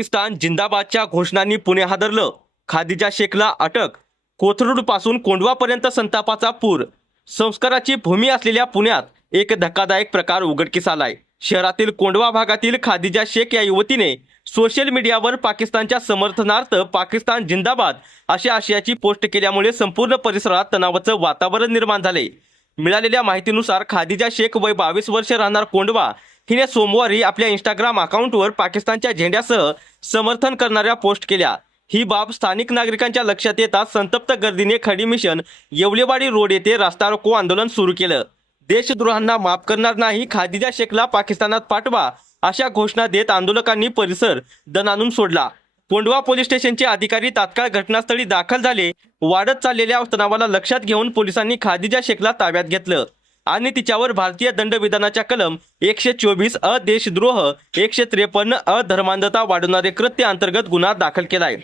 पाकिस्तान जिंदाबादच्या घोषणांनी पुणे हादरलं. खादिजा शेखला अटक. कोथरूडपासून कोंडवापर्यंत संतापाचा पूर. संस्काराची भूमी असलेल्या पुण्यात एक धक्कादायक प्रकार उघडकीस आलाय. शहरातील कोंडवा भागातील खादिजा शेख या युवतीने सोशल मीडियावर पाकिस्तानच्या समर्थनार्थ पाकिस्तान जिंदाबाद अशा आशयाची पोस्ट केल्यामुळे संपूर्ण परिसरात तणावाचं वातावरण निर्माण झाले मिळालेल्या माहितीनुसार खादिजा शेख वय बावीस वर्ष राहणार कोंडवा हिने सोमवारी आपल्या इंस्टाग्राम अकाउंटवर पाकिस्तानच्या झेंड्यासह समर्थन करणाऱ्या पोस्ट केल्या. ही बाब स्थानिक नागरिकांच्या लक्षात येताच संतप्त गर्दीने खडी मिशन येवलेवाडी रोड येथे रास्ता रोको आंदोलन सुरू केलं. देशद्रोहांना माफ करणार नाही खादिजा शेखला पाकिस्तानात पाठवा अशा घोषणा देत आंदोलकांनी परिसर दणानून सोडला. कोंडवा पोलीस स्टेशनचे अधिकारी तात्काळ घटनास्थळी दाखल झाले. वाढत चाललेल्या तणावाला लक्षात घेऊन पोलिसांनी खादिजा शेखला ताब्यात घेतलं. आणि तिच्यावर भारतीय दंडविधानाच्या कलम एकशे चोवीस अ देशद्रोह एकशे त्रेपन्न अ धर्मांधता वाढवणारे कृत्य अंतर्गत गुन्हा दाखल केलाय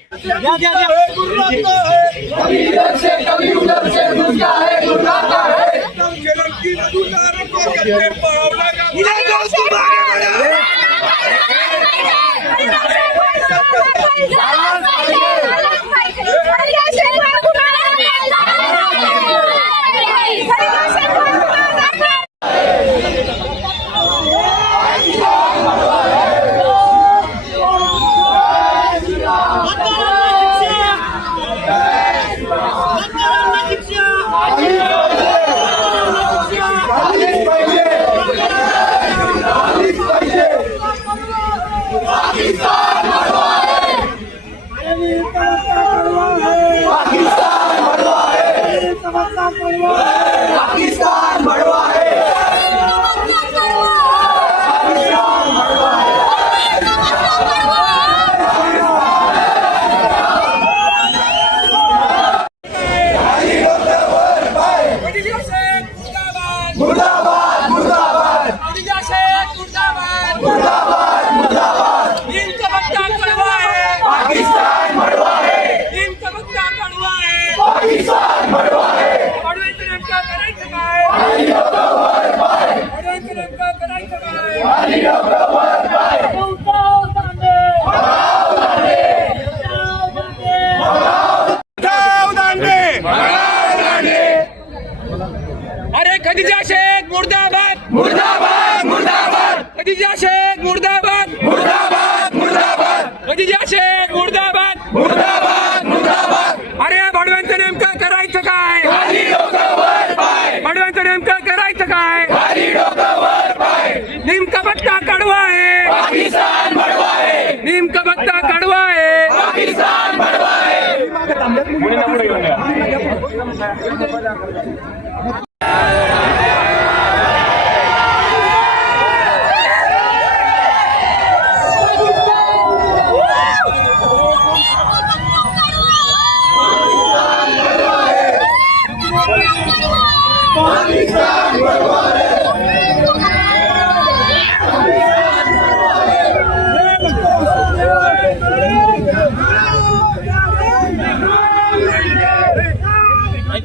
खदीजा शेख मुर्दाबाद मुर्दाबाद मुर्दाबाद खदीजा शेख मुर्दाबाद मुर्दाबाद मुर्दाबाद नीम का बच्चा कड़वा है पाकिस्तान मरवा है नीम का बच्चा कड़वा है पाकिस्तान मरवा है पढ़वे तो नेमका करायचं काय पढ़वे तो नेमका करायचं काय अरे खदीजा शेख मुर्दाबाद. मुर्दाबाद मुर्दाबाद. खदीजा शेख मुर्दाबाद. मुर्दाबाद मुर्दाबाद. खदीजा शेख मुर्दाबाद. मुर्दाबाद मुर्दाबाद. अरे बडव्यांचं नेमकं करायचं काय? बडव्यांचं नेमकं करायचं काय? नेमका कडवा आहे. पाकिस्तान बडवा आहे. नेमका बत्ता कडवा आहे. पाकिस्तान बडवा आहे.